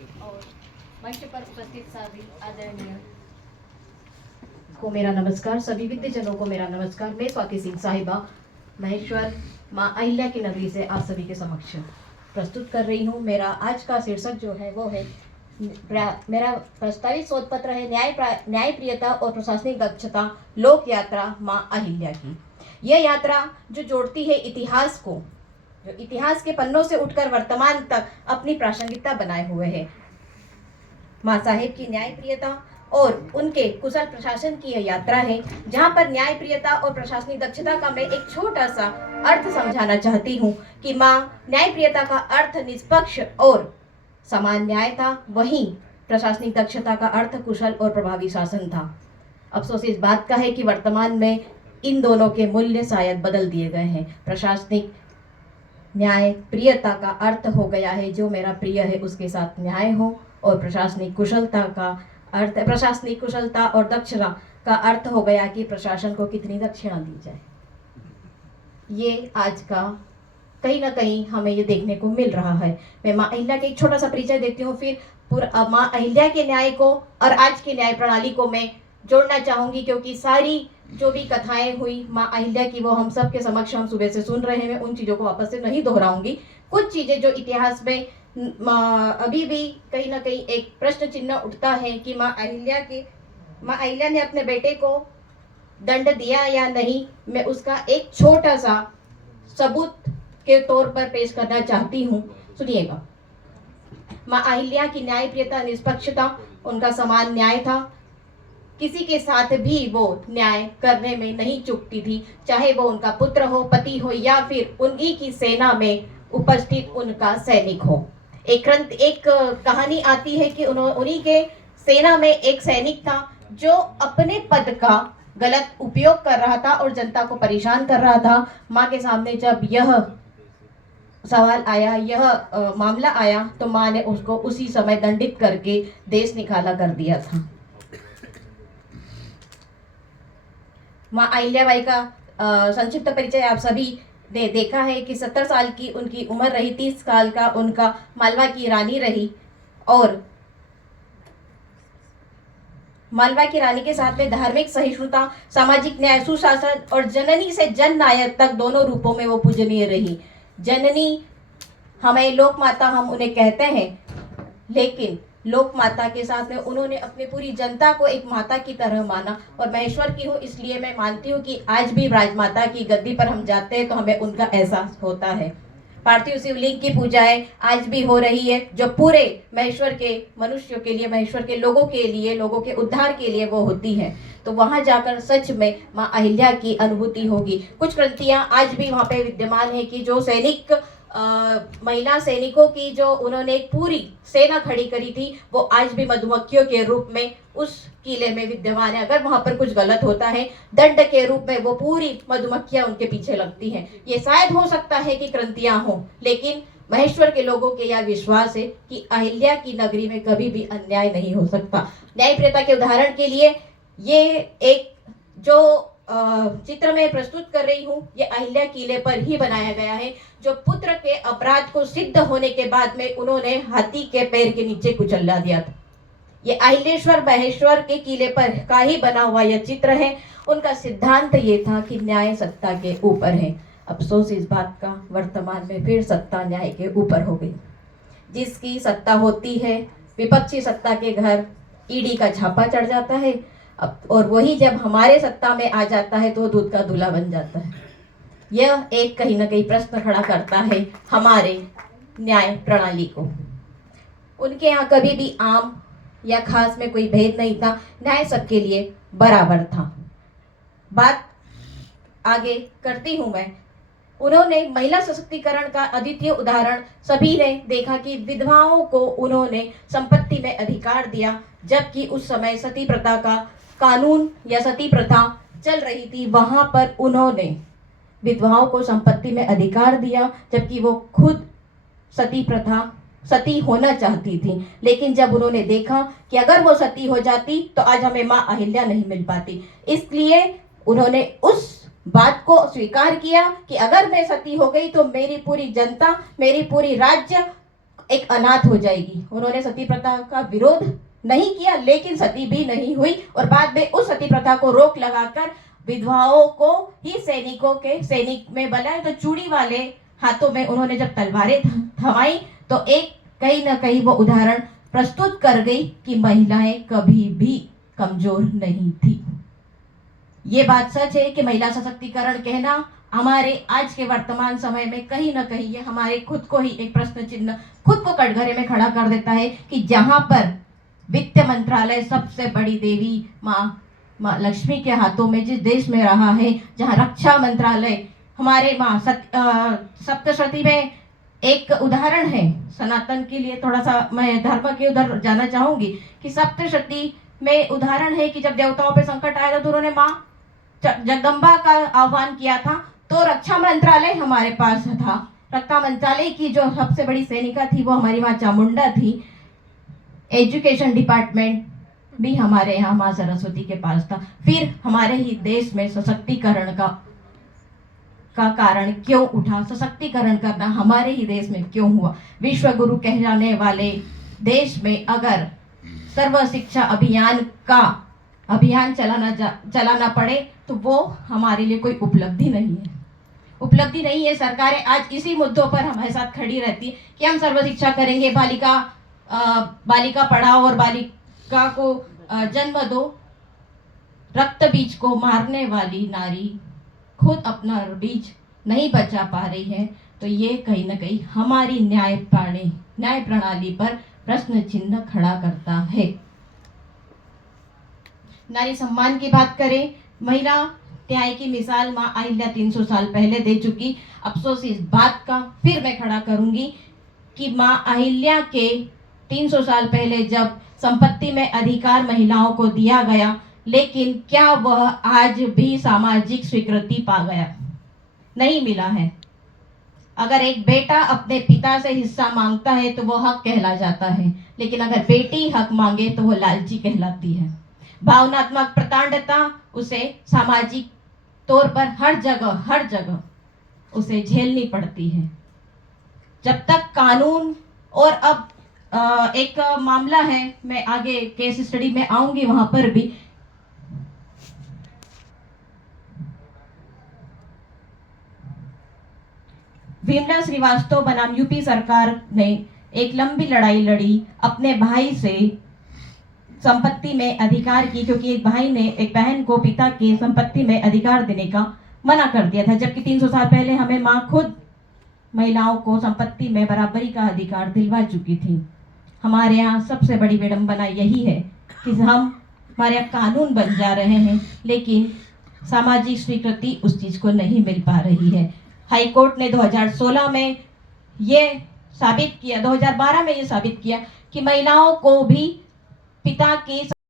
और मंच पर उपस्थित सभी आदरणीय को मेरा नमस्कार, सभी विद्यजनों को मेरा नमस्कार। मैं स्वाति सिंह साहिबा महेश्वर माँ अहिल्या की नगरी से आप सभी के समक्ष प्रस्तुत कर रही हूँ। मेरा आज का शीर्षक जो है वो है, मेरा प्रस्तावित शोध पत्र है न्याय प्रियता और प्रशासनिक दक्षता लोक यात्रा माँ अहिल्या की। यह यात्रा जो जोड़ती है इतिहास को, जो इतिहास के पन्नों से उठकर वर्तमान तक अपनी प्रासंगिकता बनाए हुए है। माँ साहेब की न्याय प्रियता और उनके कुशल प्रशासन की यह यात्रा है, जहाँ पर न्याय प्रियता और प्रशासनिक दक्षता का मैं एक छोटा सा अर्थ समझाना चाहती हूँ कि माँ न्याय प्रियता का अर्थ निष्पक्ष और समान न्याय था, वहीं प्रशासनिक दक्षता का अर्थ कुशल और प्रभावी शासन था। अफसोस इस बात का है कि वर्तमान में इन दोनों के मूल्य शायद बदल दिए गए हैं। प्रशासनिक न्याय प्रियता का अर्थ हो गया है जो मेरा प्रिय है उसके साथ न्याय हो, और प्रशासनिक कुशलता और दक्षता का अर्थ हो गया कि प्रशासन को कितनी दक्षिणा दी जाए। ये आज का कहीं ना कहीं हमें ये देखने को मिल रहा है। मैं माँ अहिल्या का एक छोटा सा परिचय देती हूँ, फिर पूरा माँ अहिल्या के न्याय को और आज की न्याय प्रणाली को मैं जोड़ना चाहूंगी, क्योंकि सारी जो भी कथाएं हुई माँ अहिल्या की वो हम सब के समक्ष हम सुबह से सुन रहे हैं। मैं उन चीज़ों को वापस से नहीं दोहराऊंगी। कुछ चीज़ें जो इतिहास में अभी भी कहीं ना कहीं एक प्रश्न चिन्ह उठता है कि माँ अहिल्या ने अपने बेटे को दंड दिया या नहीं, मैं उसका एक छोटा सा सबूत के तौर पर पेश करना चाहती हूँ। सुनिएगा। माँ अहिल्या की न्याय प्रियता, निष्पक्षता, उनका समान न्याय था। किसी के साथ भी वो न्याय करने में नहीं चूकती थी, चाहे वो उनका पुत्र हो, पति हो, या फिर उन्हीं की सेना में उपस्थित उनका सैनिक हो। एक कहानी आती है कि उन्हीं के सेना में एक सैनिक था जो अपने पद का गलत उपयोग कर रहा था और जनता को परेशान कर रहा था। माँ के सामने जब यह सवाल आया, यह मामला आया, तो माँ ने उसको उसी समय दंडित करके देश निकाला कर दिया था। माँ अहिल्याबाई का संक्षिप्त परिचय आप सभी ने देखा है कि 70 साल की उनकी उम्र रही, 30 साल का उनका मालवा की रानी रही, और मालवा की रानी के साथ में धार्मिक सहिष्णुता, सामाजिक न्याय, सुशासन और जननी से जन नायक तक दोनों रूपों में वो पूजनीय रही। जननी हमें लोक माता हम उन्हें कहते हैं, लेकिन लोक माता के साथ में उन्होंने अपनी पूरी जनता को एक माता की तरह माना। और महेश्वर की हूँ इसलिए मैं मानती हूँ कि आज भी राजमाता की गद्दी पर हम जाते हैं तो हमें उनका एहसास होता है। पार्थिव शिवलिंग की पूजाएं आज भी हो रही है, जो पूरे महेश्वर के मनुष्यों के लिए, महेश्वर के लोगों के लिए, लोगों के उद्धार के लिए वो होती है। तो वहां जाकर सच में माँ अहिल्या की अनुभूति होगी। कुछ कृतियां आज भी वहां पे विद्यमान है कि जो सैनिक महिला सैनिकों की जो उन्होंने एक पूरी सेना खड़ी करी थी, वो आज भी मधुमक्खियों के रूप में उस किले में विद्यमान है। अगर वहां पर कुछ गलत होता है, दंड के रूप में वो पूरी मधुमक्खियां उनके पीछे लगती हैं। ये शायद हो सकता है कि क्रांतियां हो, लेकिन महेश्वर के लोगों के यह विश्वास है कि अहिल्या की नगरी में कभी भी अन्याय नहीं हो सकता। न्याय प्रियता के उदाहरण के लिए ये एक जो चित्र में प्रस्तुत कर रही हूँ, ये अहिल्या किले पर ही बनाया गया है, जो पुत्र के अपराध को सिद्ध होने के बाद में उन्होंने हाथी के पैर के नीचे कुचला दिया था। ये अहिलेश्वर महेश्वर के किले पर का ही बना हुआ यह चित्र है। उनका सिद्धांत ये था कि न्याय सत्ता के ऊपर है। अफसोस इस बात का, वर्तमान में फिर सत्ता न्याय के ऊपर हो गई। जिसकी सत्ता होती है, विपक्षी सत्ता के घर ईडी का छापा चढ़ जाता है, और वही जब हमारे सत्ता में आ जाता है तो दूध का दूल्हा बन जाता है। यह एक कहीं ना कहीं प्रश्न खड़ा करता है हमारे न्याय प्रणाली को। उनके यहाँ कभी भी आम या खास में कोई भेद नहीं था, न्याय सबके लिए बराबर था। बात आगे करती हूँ मैं। उन्होंने महिला सशक्तिकरण का अद्वितीय उदाहरण सभी ने देखा कि विधवाओं को उन्होंने संपत्ति में अधिकार दिया, जबकि उस समय सती प्रथा का कानून या सती प्रथा चल रही थी। वहां पर उन्होंने विधवाओं को संपत्ति में अधिकार दिया, जबकि वो खुद सती होना चाहती थी। लेकिन जब उन्होंने देखा कि अगर वो सती हो जाती तो आज हमें माँ अहिल्या नहीं मिल पाती, इसलिए उन्होंने उस बात को स्वीकार किया कि अगर मैं सती हो गई तो मेरी पूरी जनता, मेरी पूरी राज्य एक अनाथ हो जाएगी। उन्होंने सती प्रथा का विरोध नहीं किया, लेकिन सती भी नहीं हुई और बाद में उस सती प्रथा को रोक लगाकर विधवाओं को ही सैनिक में बनाए। तो चूड़ी वाले हाथों में उन्होंने जब तलवारें थमाई तो एक कहीं ना कहीं वो उदाहरण प्रस्तुत कर गई कि महिलाएं कभी भी कमजोर नहीं थी। ये बात सच है कि महिला सशक्तिकरण कहना हमारे आज के वर्तमान समय में कहीं ना कहीं ये हमारे खुद को ही एक प्रश्न चिन्ह, खुद को कटघरे में खड़ा कर देता है कि जहां पर वित्त मंत्रालय सबसे बड़ी देवी माँ लक्ष्मी के हाथों में जिस देश में रहा है, जहां रक्षा मंत्रालय हमारे सप्तशती में एक उदाहरण है। सनातन के लिए थोड़ा सा मैं धर्म के उधर जाना चाहूंगी कि सप्तशती में उदाहरण है कि जब देवताओं पे संकट आया था तो उन्होंने माँ जगदम्बा का आह्वान किया था, तो रक्षा मंत्रालय हमारे पास था। रक्षा मंत्रालय की जो सबसे बड़ी सैनिका थी वो हमारी माँ चामुंडा थी। एजुकेशन डिपार्टमेंट भी हमारे यहाँ माँ सरस्वती के पास था। फिर हमारे ही देश में सशक्तिकरण का कारण क्यों उठा, सशक्तिकरण करना हमारे ही देश में क्यों हुआ? विश्व गुरु कहलाने वाले देश में अगर सर्व शिक्षा अभियान का अभियान चलाना पड़े तो वो हमारे लिए कोई उपलब्धि नहीं है। उपलब्धि नहीं है। सरकारें आज इसी मुद्दों पर हमारे साथ खड़ी रहती कि हम सर्व शिक्षा करेंगे, बालिका पढ़ाओ और बालिका को जन्म दो। रक्त बीज को मारने वाली नारी खुद अपना बीज नहीं बचा पा रही है, तो ये कहीं ना कहीं हमारी न्याय प्रणाली पर प्रश्न चिन्ह खड़ा करता है। नारी सम्मान की बात करें, महिला न्याय की मिसाल माँ अहिल्या 300 साल पहले दे चुकी। अफसोस इस बात का फिर मैं खड़ा करूंगी कि माँ अहिल्या के 300 साल पहले जब संपत्ति में अधिकार महिलाओं को दिया गया, लेकिन क्या वह आज भी सामाजिक स्वीकृति पा गया? नहीं मिला है। अगर एक बेटा अपने पिता से हिस्सा मांगता है तो वह हक कहला जाता है, लेकिन अगर बेटी हक मांगे तो वह लालची कहलाती है। भावनात्मक प्रताड़ना उसे सामाजिक तौर पर हर जगह उसे झेलनी पड़ती है। जब तक कानून, और अब एक मामला है, मैं आगे केस स्टडी में आऊंगी, वहां पर भी भीमराव श्रीवास्तव बनाम यूपी सरकार ने एक लंबी लड़ाई लड़ी अपने भाई से संपत्ति में अधिकार की, क्योंकि एक भाई ने एक बहन को पिता की संपत्ति में अधिकार देने का मना कर दिया था, जबकि 300 साल पहले हमें माँ खुद महिलाओं को संपत्ति में बराबरी का अधिकार दिलवा चुकी थी। हमारे यहाँ सबसे बड़ी विडंबना यही है कि हमारे यहाँ कानून बन जा रहे हैं, लेकिन सामाजिक स्वीकृति उस चीज को नहीं मिल पा रही है। हाई कोर्ट ने 2016 में ये साबित किया, 2012 में ये साबित किया कि महिलाओं को भी पिता की